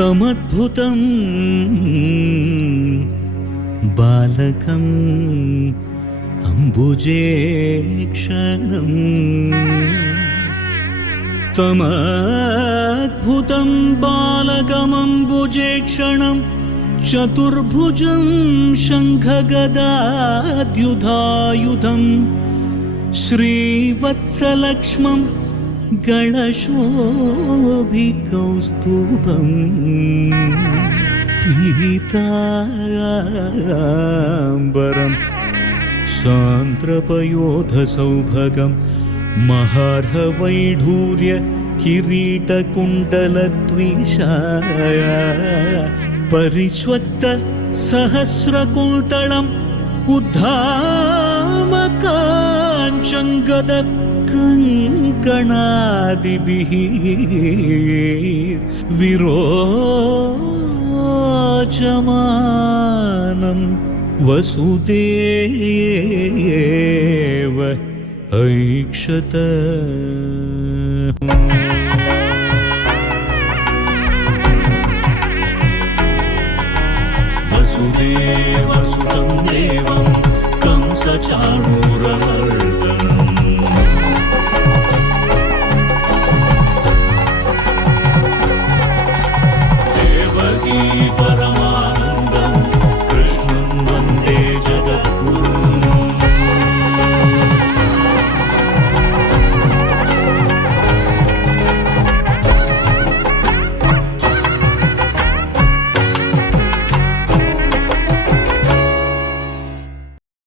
तमद्भुतं बालकम् अम्बुजेक्षणम् तमद्भुतं बालकमम्बुजेक्षणम् चतुर्भुजं शङ्खगदाद्युधायुधम् श्रीवत्सलक्ष्मं गणशोभिकौस्तुभम् पीताम्बरम् सान्द्रपयोधसौभगं महार्हवैढूर्य किरीटकुण्डलद्विषाय परिष्वक्त सहस्रकुन्तलम् उद्धामकाञ्चङ्गद कङ्कणादिभिः विरोचमानं वसुदेव ऐक्षत वसुदेवसुतं देवं कंसचाणूरमर्दनम् देवकी परा